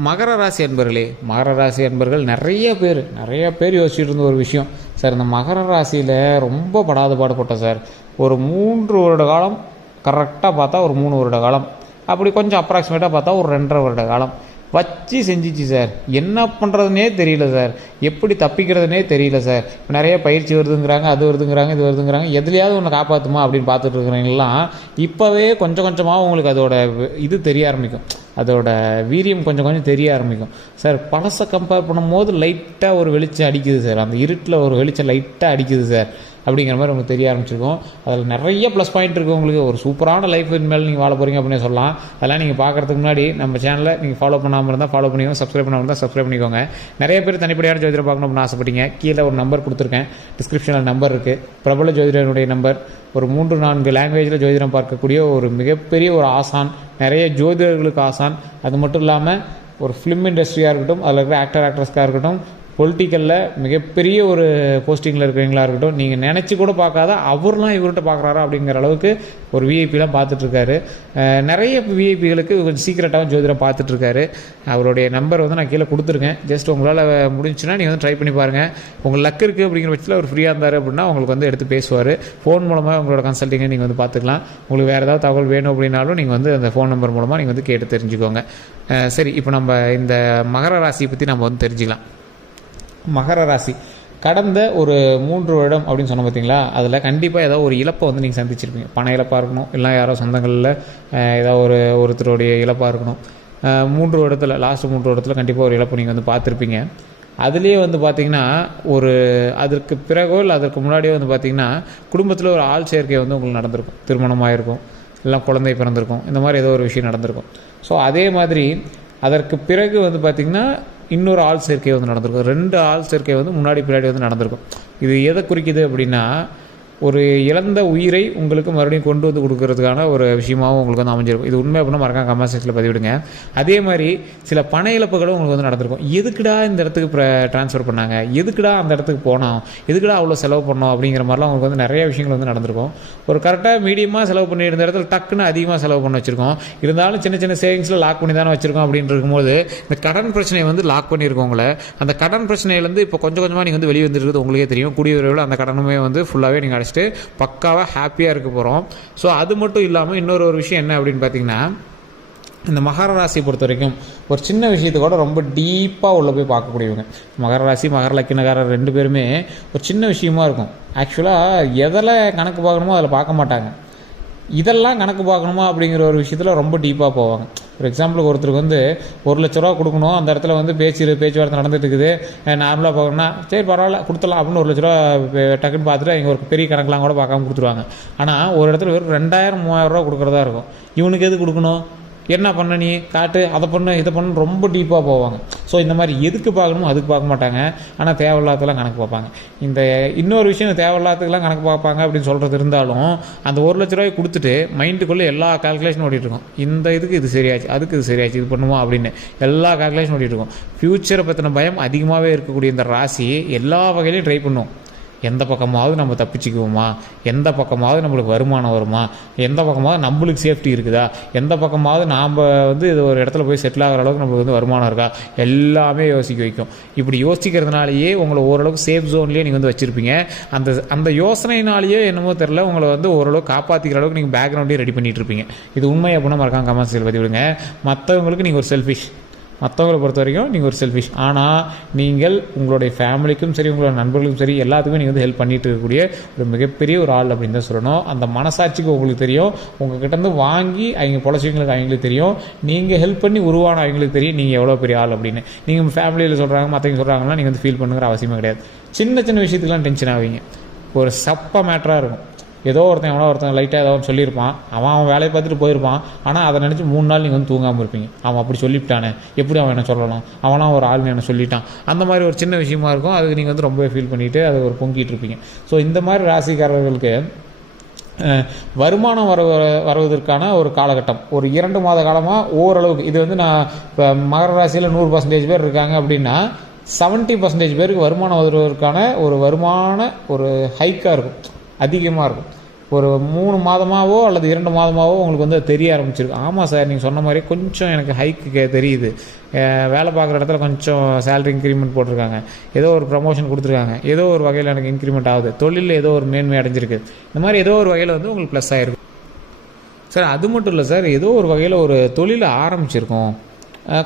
மகர ராசி அன்பர்களே மகர ராசி அன்பர்கள் நிறைய பேர் நிறைய பேர் யோசிச்சுட்டு இருந்த ஒரு விஷயம். சார் இந்த மகர ராசியில் ரொம்ப படாத பாடுபட்டோம் சார். ஒரு மூன்று வருட காலம் கரெக்டாக பார்த்தா ஒரு மூணு வருட காலம். அப்படி கொஞ்சம் அப்ராக்சிமேட்டாக பார்த்தா ஒரு ரெண்டரை வருட காலம். வச்சு செஞ்சிச்சு சார். என்ன பண்ணுறதுனே தெரியல சார். எப்படி தப்பிக்கிறதுனே தெரியல சார். இப்போ நிறைய பயிற்சி வருதுங்கிறாங்க அது வருதுங்கிறாங்க இது வருதுங்கிறாங்க. எதுலையாவது ஒன்று காப்பாற்றுமா அப்படின்னு பார்த்துட்டு இருக்கிறவங்கலாம் இப்போவே கொஞ்சம் கொஞ்சமாக உங்களுக்கு அதோட இது தெரிய ஆரம்பிக்கும். அதோட வீரியம் கொஞ்சம் கொஞ்சம் தெரிய ஆரம்பிக்கும். சார் பழசை கம்பேர் பண்ணும்போது லைட்டாக ஒரு வெளிச்சம் அடிக்குது சார். அந்த இருட்டில் ஒரு வெளிச்சம் லைட்டாக அடிக்குது சார். அப்படிங்கிற மாதிரி உங்களுக்கு தெரிய ஆரம்பிச்சிருக்கும். அதில் நிறைய ப்ளஸ் பாயிண்ட் இருக்குது உங்களுக்கு. ஒரு சூப்பரான லைஃப் இனிமேல் நீங்கள் வாழ போகிறீங்க அப்படின்னு சொல்லலாம். அதெல்லாம் நீங்கள் பார்க்குறதுக்கு முன்னாடி நம்ம சேனலை நீங்கள் ஃபாலோ பண்ணாமல் இருந்தால் ஃபாலோ பண்ணிக்கோங்க சப்ஸ்கிரைப் பண்ணாமல் இருந்தால் சப்ஸ்கிரைப் பண்ணிக்கோங்க. நிறைய பேர் தனிப்படையான ஜோதிடம் பார்க்கணும் அப்படின்னு ஆசைப்பட்டீங்க. கீழே ஒரு நம்பர் கொடுத்துருக்கேன். டிஸ்கிரிப்ஷனில் நம்பர் இருக்குது பிரபல ஜோதிடனுடைய நம்பர் ஒரு மூன்று நான்கு லாங்குவேஜில் ஜோதிடம் பார்க்கக்கூடிய ஒரு மிகப்பெரிய ஒரு ஆசான். நிறைய ஜோதிடர்களுக்கு ஆசான். அது மட்டும் இல்லாமல் ஒரு ஃபிலிம் இண்டஸ்ட்ரியாக இருக்கட்டும் அதில் இருக்கிற ஆக்டர் ஆக்ட்ரஸ்க்காக இருக்கட்டும் பொலிட்டிக்கலில் மிகப்பெரிய ஒரு போஸ்டிங்கில் இருக்கிறவங்களா இருக்கட்டும் நீங்கள் நினச்சி கூட பார்க்காத அவர்லாம் இவர்கிட்ட பார்க்குறாரா அப்படிங்கிற அளவுக்கு ஒரு விஐபிலாம் பார்த்துட்ருக்காரு நிறைய விஐபிகளுக்கு கொஞ்சம் சீக்கிரட்டாகவும் ஜோதிடம் பார்த்துட்ருக்காரு அவருடைய நம்பர் வந்து நான் கீழே கொடுத்துருக்கேன். ஜஸ்ட் உங்களால் முடிஞ்சுன்னா நீங்கள் வந்து ட்ரை பண்ணி பாருங்கள் உங்கள் லக் இருக்குது அப்படிங்கிற பட்சத்தில் அவர் ஃப்ரீயாக இருந்தார் அப்படின்னா உங்களுக்கு வந்து எடுத்து பேசுவார். ஃபோன் மூலமாக உங்களோட கன்சல்ட்டிங்கை நீங்கள் வந்து பார்த்துக்கலாம். உங்களுக்கு வேறு ஏதாவது தகவல் வேணும் அப்படின்னாலும் நீங்கள் வந்து அந்த ஃபோன் நம்பர் மூலமாக நீங்கள் வந்து கேட்டு தெரிஞ்சுக்கோங்க. சரி இப்போ நம்ம இந்த மகர ராசியை பற்றி நம்ம வந்து தெரிஞ்சுக்கலாம். மகர ராசி. கடந்த ஒரு மூன்று வருடம் அப்படின்னு சொன்ன பார்த்தீங்களா அதில் கண்டிப்பாக ஏதோ ஒரு இழப்பை வந்து நீங்கள் சந்திச்சிருப்பீங்க. பண இழப்பாக இருக்கணும். இல்லை யாரோ சொந்தங்களில் அஹ், ஏதோ ஒரு ஒருத்தருடைய இழப்பாக இருக்கணும். மூன்று வருடத்தில் லாஸ்ட் மூன்று வருடத்தில் கண்டிப்பாக ஒரு இழப்பு நீங்கள் வந்து பார்த்துருப்பீங்க. அதுலேயே வந்து பார்த்தீங்கன்னா ஒரு அதற்கு பிறகோ இல்லை அதற்கு முன்னாடியோ வந்து பார்த்தீங்கன்னா குடும்பத்தில் ஒரு ஆள் சேர்க்கை வந்து உங்களுக்கு நடந்திருக்கும். திருமணமாயிருக்கும். இல்லை குழந்தை பிறந்திருக்கும். இந்த மாதிரி ஏதோ ஒரு விஷயம் நடந்திருக்கும். ஸோ அதே மாதிரி அதற்கு பிறகு வந்து பார்த்திங்கன்னா இன்னொரு ஆள் சேர்க்கை வந்து நடந்திருக்கும். ரெண்டு ஆள் சேர்க்கை வந்து முன்னாடி பின்னாடி வந்து நடந்திருக்கும். இது எதை குறிக்குது அப்படின்னா ஒரு இழந்த உயிரை உங்களுக்கு மறுபடியும் கொண்டு வந்து கொடுக்கறதுக்கான ஒரு விஷயமாகவும் உங்களுக்கு வந்து அமைஞ்சிருக்கும். இது உண்மை அப்படின்னா மறக்காம கமெண்ட் செக்ஷனில் பதிவிடுங்க. அதே மாதிரி சில பண இழப்புகளும் உங்களுக்கு வந்து நடந்திருக்கும். எதுக்குடா இந்த இடத்துக்கு ட்ரான்ஸ்ஃபர் பண்ணாங்க? எதுக்குடா அந்த இடத்துக்கு போனோம்? எதுக்குடா அவ்வளோ செலவு பண்ணோம்? அப்படிங்கிற மாதிரிலாம் உங்களுக்கு வந்து நிறைய விஷயங்கள் வந்து நடந்திருக்கும். ஒரு கரெக்டாக மீடியமாக செலவு பண்ணி இருந்த இடத்துல டக்குன்னு அதிகமாக செலவு பண்ண வச்சுருக்கோம். இருந்தாலும் சின்ன சின்ன சேவிங்ஸில் லாக் பண்ணி தானே வச்சுருக்கோம் அப்படின்னு இருக்கும்போது இந்த கடன் பிரச்சனையை வந்து லாக் பண்ணியிருக்கோம் உங்களை. அந்த கடன் பிரச்சனையிலேருந்து இப்போ கொஞ்சம் கொஞ்சமாக நீங்கள் வந்து வெளியே வந்துருக்குது உங்களுக்கே தெரியும். கூடிய விரைவில் அந்த கடனுமே வந்து ஃபுல்லாகவே நீங்கள் அடிச்சுட்டு பக்காவாக ஹாப்பியாக இருக்க போகிறோம் ஸோ அது மட்டும் இல்லாமல் இன்னொரு ஒரு விஷயம் என்ன அப்படின்னு பார்த்தீங்கன்னா இந்த மகர ராசி பொறுத்த வரைக்கும் ஒரு சின்ன விஷயத்தை கூட ரொம்ப டீப்பாக உள்ளே போய் பார்க்கக்கூடியவங்க. மகர ராசி மகர லக்கினக்காரர் ரெண்டு பேருமே ஒரு சின்ன விஷயமா இருக்கும். ஆக்சுவலாக எதில் கணக்கு பார்க்கணுமோ அதில் பார்க்க மாட்டாங்க. இதெல்லாம் கணக்கு பார்க்கணுமா அப்படிங்கிற ஒரு விஷயத்தில் ரொம்ப டீப்பாக போவாங்க. ஒரு எக்ஸாம்பிளுக்கு ஒருத்தருக்கு வந்து ஒரு லட்ச ரூபா கொடுக்கணும் அந்த இடத்துல வந்து பேச்சு பேச்சுவார்த்தை நடந்துட்டு இருக்குது நார்மலாக பார்க்கணும்னா சரி பரவாயில்ல கொடுத்துடலாம் அப்படின்னு ஒரு லட்ச ரூபா டக்குன்னு பார்த்துட்டு இங்கே ஒரு பெரிய கணக்கெலாம் கூட பார்க்காம கொடுத்துருவாங்க. ஆனால் ஒரு இடத்துல வெறும் ரெண்டாயிரம் மூவாயிரம் ரூபா கொடுக்குறதா இருக்கும். இவனுக்கு எது கொடுக்கணும்? என்ன பண்ண நீ? காட்டு அதை பண்ணு இதை பண்ணு ரொம்ப டீப்பாக போவாங்க. ஸோ இந்த மாதிரி எதுக்கு பார்க்கணுமோ அதுக்கு பார்க்க மாட்டாங்க. ஆனால் தேவையில்லாதெல்லாம் கணக்கு பார்ப்பாங்க. இந்த இன்னொரு விஷயம் தேவையில்லாததுக்கெல்லாம் கணக்கு பார்ப்பாங்க அப்படின்னு சொல்கிறது இருந்தாலும் அந்த ஒரு லட்ச ரூபாய் கொடுத்துட்டு மைண்டுக்குள்ளே எல்லா கால்குலேஷன் ஓடிட்டு இருக்கும். இந்த இதுக்கு இது சரியாச்சு அதுக்கு இது சரியாச்சு இது பண்ணுவோம் அப்படின்னு எல்லா கால்குலேஷன் ஓடிட்டு இருக்கும். ஃப்யூச்சரை பற்றின பயம் அதிகமாகவே இருக்கக்கூடிய இந்த ராசி எல்லா வகையிலையும் ட்ரை பண்ணுவோம் எந்த பக்கமாவது நம்ம தப்பிச்சுக்குவோமா? எந்த பக்கமாவது நம்மளுக்கு வருமானம் வருமா? எந்த பக்கமாவது நம்மளுக்கு சேஃப்டி இருக்குதா? எந்த பக்கமாவது நாம் வந்து இது ஒரு இடத்துல போய் செட்டில் ஆகிற அளவுக்கு நம்மளுக்கு வந்து வருமானம் இருக்கா? எல்லாமே யோசிக்க வைக்கும். இப்படி யோசிக்கிறதுனாலேயே உங்களை ஓரளவுக்கு சேஃப் ஜோன்லேயே நீங்கள் வந்து வச்சுருப்பீங்க. அந்த அந்த யோசனையினாலேயே என்னமோ தெரில உங்களை வந்து ஓரளவுக்கு காப்பாற்றிக்கிற அளவுக்கு நீங்கள் பேக்ரவுண்டே ரெடி பண்ணிகிட்டு இருப்பீங்க. இது உண்மை அப்படின்னா மறக்காம கமெண்ட்ஸில் பதிவிடுங்க மற்றவங்களுக்கு நீங்கள் ஒரு செல்ஃபிஷ் மற்றவங்களை பொறுத்த வரைக்கும் நீங்கள் ஒரு செல்ஃபிஷ் ஆனால் நீங்கள் உங்களுடைய ஃபேமிலிக்கும் சரி உங்களோட நண்பர்களுக்கும் சரி எல்லாத்துக்குமே நீங்கள் வந்து ஹெல்ப் பண்ணிட்டு இருக்கக்கூடிய ஒரு மிகப்பெரிய ஒரு ஆள் அப்படின்னு தான் சொல்லணும். அந்த மனசாட்சிக்கு உங்களுக்கு தெரியும். உங்ககிட்ட இருந்து வாங்கி அவங்க பொழைச்சிங்களுக்கு அவங்களுக்கு தெரியும். நீங்கள் ஹெல்ப் பண்ணி உருவான அவங்களுக்கு தெரியும் நீங்கள் எவ்வளோ பெரிய ஆள் அப்படின்னு. நீங்கள் ஃபேமிலியில் சொல்கிறாங்க மற்றவங்க சொல்கிறாங்கன்னா நீங்கள் வந்து ஃபீல் பண்ணுங்கிற அவசியமே கிடையாது. சின்ன சின்ன விஷயத்துக்குலாம் டென்ஷன் ஆவீங்க ஒரு சப்ப மேட்டராக இருக்கும். ஏதோ ஒருத்தன் எவனோ ஒருத்தன் லைட்டாக ஏதோ சொல்லியிருப்பான். அவன் அவன் வேலையை பார்த்துட்டு போயிருப்பான். ஆனால் அதை நினச்சி மூணு நாள் நீங்கள் வந்து தூங்காமல் இருப்பீங்க. அவன் அப்படி சொல்லிவிட்டானே. எப்படி அவன் என்ன சொல்லலாம்? அவனாக ஒரு ஆள்னு என்ன சொல்லிட்டான். அந்த மாதிரி ஒரு சின்ன விஷயமா இருக்கும். அதுக்கு நீங்கள் வந்து ரொம்பவே ஃபீல் பண்ணிவிட்டு அது ஒரு பொங்கிட்டு இருப்பீங்க. ஸோ இந்த மாதிரி ராசிக்காரர்களுக்கு வருமானம் வர வருவதற்கான ஒரு காலகட்டம். ஒரு இரண்டு மாத காலமாக ஓரளவுக்கு இது வந்து நான் இப்போ மகர ராசியில் நூறு பர்சன்டேஜ் பேர் இருக்காங்க அப்படின்னா செவன்ட்டி பர்சன்டேஜ் பேருக்கு வருமானம் வருவதற்கான ஒரு வருமான ஒரு ஹைக்காக இருக்கும். அதிகமாக இருக்கும். ஒரு மூணு மாதமாகவோ அல்லது இரண்டு மாதமாகவோ உங்களுக்கு வந்து தெரிய ஆரம்பிச்சிருக்கு ஆமாம் சார் நீங்கள் சொன்ன மாதிரி கொஞ்சம் எனக்கு ஹைக்கு தெரியுது. வேலை பார்க்குற இடத்துல கொஞ்சம் சேலரி இன்க்ரிமெண்ட் போட்டிருக்காங்க. ஏதோ ஒரு ப்ரமோஷன் கொடுத்துருக்காங்க. ஏதோ ஒரு வகையில் எனக்கு இன்க்ரிமெண்ட் ஆகுது. தொழிலில் ஏதோ ஒரு மேன்மை அடைஞ்சிருக்கு. இந்த மாதிரி ஏதோ ஒரு வகையில் வந்து உங்களுக்கு ப்ளஸ் ஆகிருக்கும் சார் அது மட்டும் இல்லை சார் ஏதோ ஒரு வகையில் ஒரு தொழிலை ஆரம்பிச்சிருக்கோம்.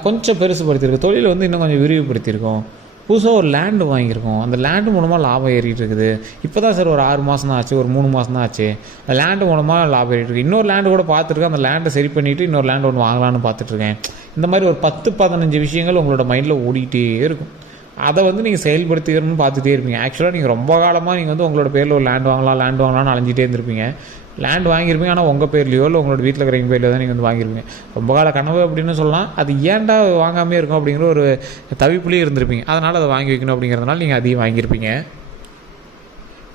கொஞ்சம் பெருசுப்படுத்தியிருக்கோம் தொழிலை வந்து இன்னும் கொஞ்சம் விரிவுபடுத்தியிருக்கோம் புதுசாக ஒரு லேண்டு வாங்கியிருக்கோம். அந்த லேண்டு மூலமாக லாபம் ஏறிட்டு இருக்குது. இப்போ தான் சார் ஒரு ஆறு மாதம் தான் ஆச்சு ஒரு மூணு மாதம் தான் ஆச்சு. அந்த லேண்டு மூலமாக லாபம் ஏறிட்டு இருக்கு. இன்னொரு லேண்டு கூட பார்த்துருக்கேன். அந்த லேண்டை சரி பண்ணிவிட்டு இன்னொரு லேண்டு ஒன்று வாங்கலாம்னு பார்த்துட்ருக்கேன். இந்த மாதிரி ஒரு பத்து பதினஞ்சு விஷயங்கள் உங்களோட மைண்டில் ஓடிக்கிட்டே இருக்கும். அதை வந்து நீங்கள் செயல்படுத்திக்கணும்னு பார்த்துட்டே இருப்பீங்க. ஆக்சுவலாக நீங்கள் ரொம்ப காலமாக நீங்கள் வந்து உங்களோட பேரில் ஒரு லேண்ட் வாங்கலாம் லேண்ட் வாங்கலாம்னு அலைஞ்சிட்டே இருந்திருப்பீங்க. லேண்ட் வாங்கியிருப்பீங்க ஆனால் உங்கள் பேர்லையோ இல்லை உங்களோட வீட்டில் இருக்கிறவங்க பேர்லையோ தான் நீங்கள் வந்து வாங்கியிருப்பீங்க. ரொம்ப கால கனவு அப்படின்னு சொல்லலாம். அது ஏன்டா வாங்காமே இருக்கும் அப்படிங்கிற ஒரு தவிப்புலேயே இருந்திருப்பீங்க. அதனால் அதை வாங்கி வைக்கணும் அப்படிங்கிறதுனால நீங்கள் அதையும் வாங்கியிருப்பீங்க.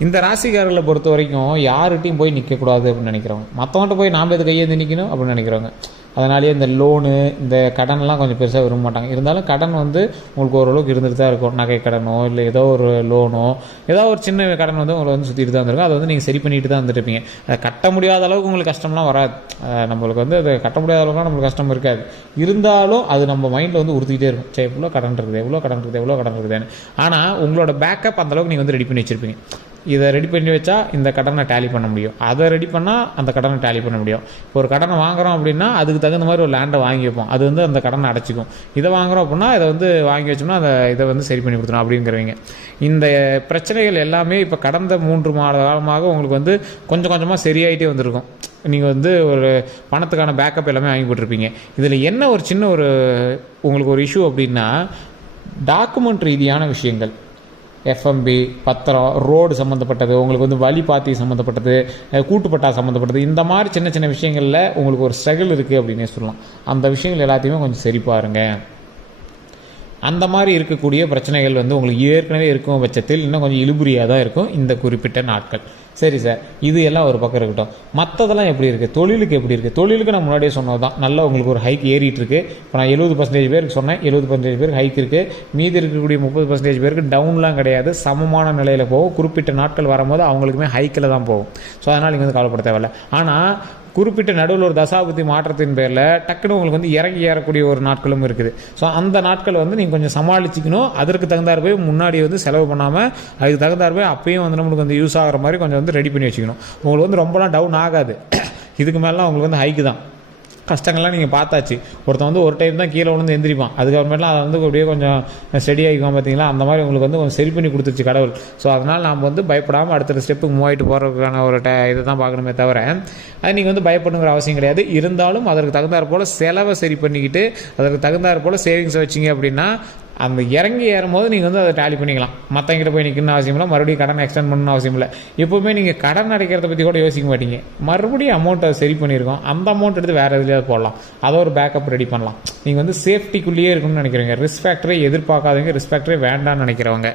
இந்த ராசிக்காரர்களை பொறுத்த வரைக்கும் யார்கிட்டையும் போய் நிற்கக்கூடாது அப்படின்னு நினைக்கிறவங்க. மற்றவங்கள்ட்ட போய் நாம் எது கையேந்து நிற்கணும் அப்படின்னு நினைக்கிறவங்க. அதனாலேயே இந்த லோனு இந்த கடன்லாம் கொஞ்சம் பெருசாக விரும்ப மாட்டாங்க இருந்தாலும் கடன் வந்து உங்களுக்கு ஓரளவுக்கு இருந்துட்டு தான் இருக்கும். நகை கடனோ இல்லை ஏதோ ஒரு லோனோ ஏதோ ஒரு சின்ன கடன் வந்து உங்களை வந்து சுற்றிட்டு தான் இருந்திருக்கும். அதை வந்து நீங்கள் சரி பண்ணிட்டு தான் வந்துருப்பீங்க அதை கட்ட முடியாத அளவுக்கு உங்களுக்கு கஷ்டம்லாம் வராது. நம்மளுக்கு வந்து அதை கட்ட முடியாத அளவுக்குலாம் நம்மளுக்கு கஷ்டம் இருக்காது. இருந்தாலும் அது நம்ம மைண்டில் வந்து உறுத்திக்கிட்டே இருக்கும். சே எவ்வளோ கடன் இருக்குது எவ்வளோ கடன் இருக்குது எவ்வளோ கடன் இருக்குதுன்னு. ஆனால் உங்களோட பேக்கப் அந்தளவுக்கு நீங்கள் வந்து ரெடி பண்ணி வச்சுருப்பீங்க. இதை ரெடி பண்ணி வச்சா இந்த கடனை டேலி பண்ண முடியும். அதை ரெடி பண்ணால் அந்த கடனை டேலி பண்ண முடியும். இப்போ ஒரு கடனை வாங்குறோம் அப்படின்னா அதுக்கு தகுந்த மாதிரி ஒரு லேண்டை வாங்கி வைப்போம். அது வந்து அந்த கடனை அடைச்சிக்கும். இதை வாங்குறோம் அப்படின்னா இதை வந்து வாங்கி வச்சோம்னா அதை இதை வந்து சரி பண்ணி கொடுத்துரும் அப்படிங்கிறவங்க. இந்த பிரச்சனைகள் எல்லாமே இப்போ கடந்த மூன்று மாத காலமாக உங்களுக்கு வந்து கொஞ்சம் கொஞ்சமாக சரியாயிட்டே வந்திருக்கும். நீங்கள் வந்து ஒரு பணத்துக்கான பேக்கப் எல்லாமே வாங்கி போட்டிருப்பீங்க. இதில் என்ன ஒரு சின்ன ஒரு உங்களுக்கு ஒரு இஷ்யூ அப்படின்னா டாக்குமெண்ட் ரீதியான விஷயங்கள். எஃப்எம்பி பத்திரம் ரோடு சம்மந்தப்பட்டது உங்களுக்கு வந்து வழி பாத்தி சம்மந்தப்பட்டது கூட்டுப்பட்டா சம்மந்தப்பட்டது இந்த மாதிரி சின்ன சின்ன விஷயங்களில் உங்களுக்கு ஒரு ஸ்ட்ரகிள் இருக்குது அப்படின்னே சொல்லலாம். அந்த விஷயங்கள் எல்லாத்தையுமே கொஞ்சம் சரி பாருங்கள் அந்த மாதிரி இருக்கக்கூடிய பிரச்சனைகள் வந்து உங்களுக்கு ஏற்கனவே இருக்கும் பட்சத்தில் இன்னும் கொஞ்சம் இழுபுரியாக தான் இருக்கும் இந்த குறிப்பிட்ட நாட்கள். சரி சார் இது எல்லாம் ஒரு பக்கம் இருக்கட்டும். மற்றதெல்லாம் எப்படி இருக்குது தொழிலுக்கு எப்படி இருக்குது தொழிலுக்கு நான் முன்னாடியே சொன்னது தான் நல்லா உங்களுக்கு ஒரு ஹைக் ஏறிட்டு இருக்கு இப்போ நான் எழுபது பர்சன்டேஜ் பேருக்கு சொன்னேன். எழுபது பர்சன்டேஜ் பேருக்கு ஹைக் இருக்குது மீதி இருக்கக்கூடிய முப்பது பர்சன்டேஜ் பேருக்கு டவுன்லாம் கிடையாது. சமமான நிலையில் போகும். குறிப்பிட்ட நாட்கள் வரும்போது அவங்களுக்குமே ஹைக்கில் தான் போகும். ஸோ அதனால் நீங்கள் வந்து கவலைப்பட தேவையில்ல. ஆனால் குறிப்பிட்ட நடுவில் ஒரு தசாபுத்தி மாற்றத்தின் பேரில் டக்குன்னு உங்களுக்கு வந்து இறங்கி ஏறக்கூடிய ஒரு நாட்களும் இருக்குது. ஸோ அந்த நாட்கள் வந்து நீங்கள் கொஞ்சம் சமாளிச்சிக்கணும். அதற்கு தகுந்தார் போய் முன்னாடி வந்து செலவு பண்ணாமல் அதுக்கு தகுந்தார் போய் அப்பயும் வந்து நம்மளுக்கு வந்து யூஸ் ஆகிற மாதிரி கொஞ்சம் வந்து ரெடி பண்ணி வச்சுக்கணும். உங்களுக்கு வந்து ரொம்பலாம் டவுன் ஆகாது. இதுக்கு மேலாம் உங்களுக்கு வந்து ஹைக்கு தான். கஷ்டங்கள்லாம் நீங்கள் பார்த்தாச்சு. ஒருத்தன் வந்து ஒரு டைம் தான் கீழே விழுந்து எந்திரிப்பான். அதுக்கப்புறமேலாம் அதை வந்து அப்படியே கொஞ்சம் ஸ்டெடி ஆகிக்கும் பார்த்தீங்களா? அந்த மாதிரி உங்களுக்கு வந்து கொஞ்சம் சரி பண்ணி கொடுத்துருச்சு கடவுள். ஸோ அதனால் நாம் வந்து பயப்படாமல் அடுத்த ஸ்டெப்புக்கு மூவ் ஆகிட்டு போகிறதுக்கான ஒரு ட இதை தான் பார்க்கணுமே தவிர அது நீங்கள் வந்து பயப்படுங்கிற அவசியம் கிடையாது. இருந்தாலும் அதற்கு தகுந்தாற் போல் செலவை சரி பண்ணிக்கிட்டு அதற்கு தகுந்தாற் போல் சேவிங்ஸை வச்சிங்க அப்படின்னா அந்த இறங்கி ஏறும்போது நீங்கள் வந்து அதை டேலி பண்ணிக்கலாம். மற்றவங்கிட்ட போய் நிற்கணும்னு அவசியம் இல்லை. மறுபடியும் கடனை எக்ஸ்டெண்ட் பண்ணணும்னு அவசியம் இல்லை. எப்போவுமே நீங்கள் கடன் அடைக்கிறத பற்றி கூட யோசிக்க மாட்டீங்க. மறுபடியும் அமௌண்ட்டை சரி பண்ணியிருக்கோம். அந்த அமௌண்ட் எடுத்து வேறு எதுலையாவது போடலாம். அதை ஒரு பேக்கப் ரெடி பண்ணலாம். நீங்கள் வந்து சேஃப்டிக்குள்ளேயே இருக்கணும்னு நினைக்கிறீங்க ரிஸ்க் ஃபேக்டரை எதிர்பார்க்காதீங்க ரிஸ்க் ஃபேக்டரே வேண்டாம்னு நினைக்கிறவங்க.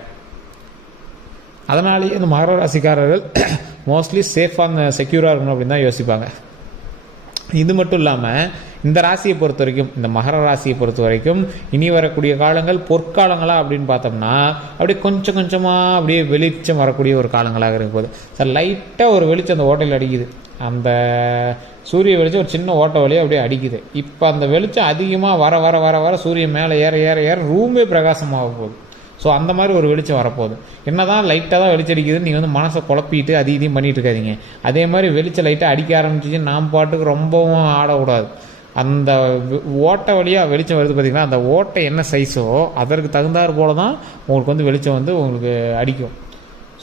அதனாலேயே இந்த மகர ராசிக்காரர்கள் மோஸ்ட்லி சேஃபாக செக்யூராக இருக்கணும் அப்படின்னு தான் யோசிப்பாங்க. இது மட்டும் இல்லாமல் இந்த ராசியை பொறுத்த வரைக்கும் இந்த மகர ராசியை பொறுத்த வரைக்கும் இனி வரக்கூடிய காலங்கள் பொற்காலங்களா அப்படின்னு பார்த்தோம்னா அப்படியே கொஞ்சம் கொஞ்சமாக அப்படியே வெளிச்சம் வரக்கூடிய ஒரு காலங்களாக இருக்கும் போது சார் லைட்டாக ஒரு வெளிச்சம் அந்த ஓட்டையில் அடிக்குது. அந்த சூரிய வெளிச்சம் ஒரு சின்ன ஓட்டை வழியாக அப்படியே அடிக்குது. இப்போ அந்த வெளிச்சம் அதிகமாக வர வர வர வர சூரியன் மேலே ஏற ஏற ஏற ரூமே பிரகாசமாக போகுது. ஸோ அந்த மாதிரி ஒரு வெளிச்சம் வரப்போகுது. என்னதான் லைட்டாக தான் வெளிச்சடிக்குதுன்னு நீங்கள் வந்து மனசை குழப்பிட்டு அது இதையும் பண்ணிகிட்டு இருக்காதீங்க. அதே மாதிரி வெளிச்சம் லைட்டாக அடிக்க ஆரம்பிச்சிச்சு நாம் பாட்டுக்கு ரொம்பவும் ஆடக்கூடாது. அந்த ஓட்டை வழியாக வெளிச்சம் வருது பார்த்திங்கன்னா அந்த ஓட்டை என்ன சைஸோ அதற்கு தகுந்தாற் போல தான் உங்களுக்கு வந்து வெளிச்சம் வந்து உங்களுக்கு அடிக்கும்.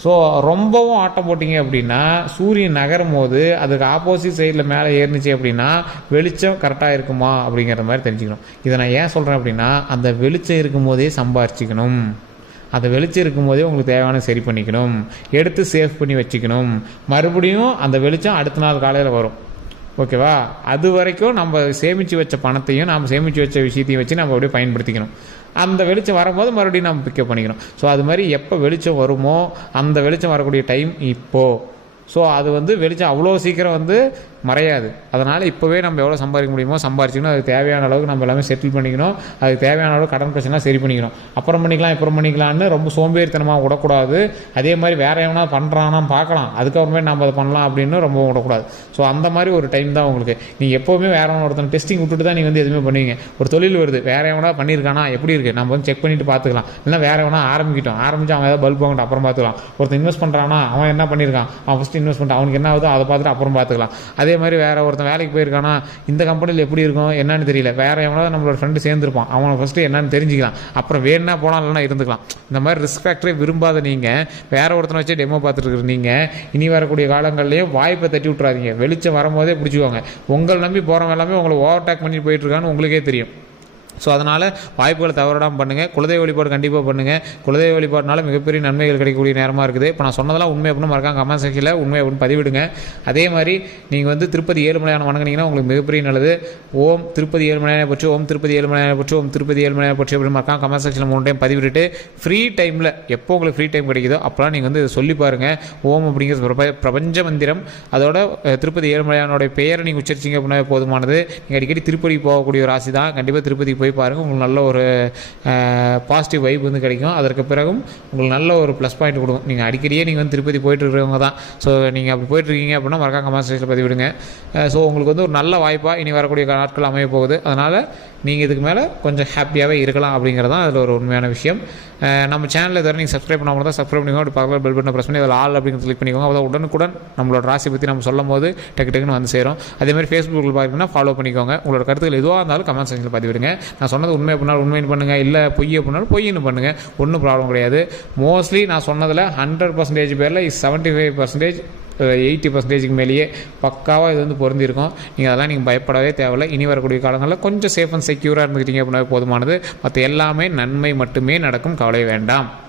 ஸோ ரொம்பவும் ஆட்டம் போட்டிங்க அப்படின்னா சூரியன் நகரும் போது அதுக்கு ஆப்போசிட் சைடில் மேலே ஏறினுச்சு அப்படின்னா வெளிச்சம் கரெக்டாக இருக்குமா அப்படிங்கிற மாதிரி தெரிஞ்சுக்கணும். இதை நான் ஏன் சொல்கிறேன் அப்படின்னா அந்த வெளிச்சம் இருக்கும் போதே சம்பாரிச்சிக்கணும். அந்த வெளிச்சம் இருக்கும் போதே உங்களுக்கு தேவையான சரி பண்ணிக்கணும். எடுத்து சேவ் பண்ணி வச்சுக்கணும். மறுபடியும் அந்த வெளிச்சம் அடுத்த நாள் காலையில் வரும். ஓகேவா அது வரைக்கும் நம்ம சேமித்து வச்ச பணத்தையும் நம்ம சேமித்து வச்ச விஷயத்தையும் வச்சு நம்ம அப்படியே பயன்படுத்திக்கணும். அந்த வெளிச்சம் வரும்போது மறுபடியும் நம்ம பிக்கப் பண்ணிக்கணும். ஸோ அது மாதிரி எப்போ வெளிச்சம் வருமோ அந்த வெளிச்சம் வரக்கூடிய டைம் இப்போது ஸோ அது வந்து வெளிச்சம் அவ்வளோ சீக்கிரம் வந்து மறையாது. அதனால் இப்போவே நம்ம எவ்வளோ சம்பாதிக்க முடியுமோ சம்பாரிச்சிக்கணும். அதுக்கு தேவையான அளவுக்கு நம்ம எல்லாமே செட்டில் பண்ணிக்கணும். அதுக்கு தேவையான அளவுக்கு கடன் பிரச்சனைலாம் சரி பண்ணிக்கணும். அப்புறம் பண்ணிக்கலாம் அப்புறம் பண்ணிக்கலாம்னு ரொம்ப சோம்பேறித்தனமாக விடக்கூடாது. அதே மாதிரி வேற எவனா பண்ணுறானா பார்க்கலாம். அதுக்கப்புறமே நம்ம அதை பண்ணலாம் அப்படின்னு ரொம்ப விடக்கூடாது. ஸோ அந்த மாதிரி ஒரு டைம் தான் உங்களுக்கு. நீங்கள் எப்போவுமே வேற ஒருத்தன் டெஸ்டிங் விட்டுட்டு தான் நீங்கள் வந்து எதுவுமே பண்ணுவீங்க. ஒரு தொழில் வருது. வேற எவனா பண்ணியிருக்கானா எப்படி இருக்குது நம்ம வந்து செக் பண்ணிட்டு பார்த்துக்கலாம். இல்லைனா வேற எவனா ஆரம்பிக்கிட்டோம். ஆரம்பிச்சு அவன் ஏதாவது பல்ப் வாங்கிட்டு அப்புறம் பார்த்துக்கலாம். ஒருத்தன் இன்வெஸ்ட் பண்ணுறானா அவன் என்ன பண்ணியிருக்கான் அவன் ஃபஸ்ட்டு இன்வெஸ்ட் பண்ணிட்டு அவனுக்கு என்ன ஆகுதோ அதை பார்த்துட்டு அப்புறம் பார்த்துக்கலாம். அதே அதே மாதிரி வேறு ஒருத்தன் வேலைக்கு போயிருக்கானா இந்த கம்பெனியில் எப்படி இருக்கும் என்னன்னு தெரியல. வேற எவனாவது நம்மளோட ஃப்ரெண்டு சேர்ந்துருப்பான். அவனை ஃபஸ்ட்டு என்னன்னு தெரிஞ்சுக்கலாம். அப்புறம் வேணுன்னா போலாம் இல்லைனா இருந்துக்கலாம். இந்த மாதிரி ரிஸ்க் ஃபேக்டரே விரும்பாத நீங்கள் வேறு ஒருத்தனை வச்சு டெமோ பார்த்துட்டு நீங்கள் இனி வரக்கூடிய காலங்கள்லேயும் வாய்ப்பை தட்டி விட்றாதீங்க வெளிச்சம் வரும்போதே பிடிச்சிக்குவாங்க உங்களை நம்பி போகிறவங்க எல்லாமே உங்களை ஓவர்டேக் பண்ணிட்டு போயிட்டுருக்கான்னு உங்களுக்கே தெரியும். ஸோ அதனால் வாய்ப்புகளை தவறிடாமல் பண்ணுங்கள் குலதெய்வ வழிபாடு கண்டிப்பாக பண்ணுங்கள் குலதெய்வ வழிபாடுனால மிகப்பெரிய நன்மைகள் கிடைக்கக்கூடிய நேரமாக இருக்குது. இப்போ நான் சொன்னதெல்லாம் உண்மை அப்படின்னு மறக்காம கமெண்ட் செக்ஷனில் உண்மை அப்படின்னு பதிவிடுங்க. அதே மாதிரி நீங்கள் வந்து திருப்பதி ஏழுமலையான வணங்குனீங்கன்னா உங்களுக்கு மிகப்பெரிய நல்லது. ஓம் திருப்பதி ஏழுமலையான பற்றி ஓம் திருப்பதி ஏழுமலையான பற்றி ஓம் திருப்பதி ஏழுமலையான பற்றி அப்படின்னு மறக்காம கமெண்ட் செக்ஷனில் மூணு டைம் பதிவிட்டு ஃப்ரீ டைமில் எப்போ உங்களுக்கு ஃப்ரீ டைம் கிடைக்குதோ அப்போலாம் நீங்கள் வந்து சொல்லி பாருங்கள் ஓம் அப்படிங்கிறது பிரபஞ்ச மந்திரம். அதோட திருப்பதி ஏழுமலையானோட பெயரை நீங்கள் உச்சரிச்சிங்க அப்படின்னா போதுமானது. நீங்கள் அடிக்கடி திருப்பதி போகக்கூடிய ஒரு ராசி தான் கண்டிப்பாக திருப்பதி போய் பாருங்கள் உங்களுக்கு நல்ல ஒரு பாசிட்டிவ் வைப் வந்து கிடைக்கும். அதற்கு பிறகும் உங்களுக்கு நல்ல ஒரு ப்ளஸ் பாயிண்ட் கொடுக்கும். நீங்கள் அடிக்கடியே நீங்கள் வந்து திருப்பதி போயிட்டு இருக்கிறவங்க தான். ஸோ நீங்கள் அப்படி போயிட்டு இருக்கீங்க அப்படின்னா மறக்காம கமெண்ட் பதிவிடுங்க. ஸோ உங்களுக்கு வந்து ஒரு நல்ல வாய்ப்பாக இனி வரக்கூடிய நாட்கள் அமைய போகுது. அதனால் நீங்கள் இதுக்கு மேலே கொஞ்சம் ஹாப்பியாகவே இருக்கலாம் அப்படிங்கிறது தான் அதில் ஒரு உண்மையான விஷயம். நம்ம சேனலில் இதுவரை நீங்கள் சப்ஸ்கிரைப் பண்ணாமல் தான் சப்ஸ்கிரைப் பண்ணிக்கோங்க. அப்படி பக்கத்தில் பெல் பட்டனை ப்ரெஸ் பண்ணி அதில் ஆல் அப்படிங்கிறது கிளிக் பண்ணிக்கோங்க. அப்போ உடனுக்குடன் நம்மளோட ராசி பற்றி நம்ம சொல்லும் போது டக்கு டக்குன்னு வந்து சேரும். அதே மாதிரி ஃபேஸ்புக்கில் பார்த்தீங்கன்னா ஃபாலோ பண்ணிக்கோங்க. உங்களோட கருத்துக்கள் எதுவாக இருந்தாலும் கமெண்ட் செக்ஷனில் பதிவிடுங்க. நான் சொன்னது உண்மை பண்ணாலும் உண்மைன்னு பண்ணுங்கள் இல்லை பொய் அப்படின்னாலும் பொய்ன்னு பண்ணுங்கள் ஒன்றும் ப்ராப்ளம் கிடையாது. மோஸ்ட்லி நான் சொன்னதில் ஹண்ட்ரட் பர்சன்டேஜ் பேரில் செவன்ட்டி ஃபைவ் பர்சன்டேஜ் எயிட்டி பர்சன்டேஜுக்கு மேலேயே பக்காவாக இது வந்து பொருந்திருக்கும் நீங்கள் அதெல்லாம் நீங்கள் பயப்படவே தேவையில்லை. இனி வரக்கூடிய காலங்களில் கொஞ்சம் சேஃப் அண்ட் செக்யூராக இருந்துக்கிட்டீங்க அப்படின்னா போதுமானது. மற்ற எல்லாமே நன்மை மட்டுமே நடக்கும். கவலை வேண்டாம்.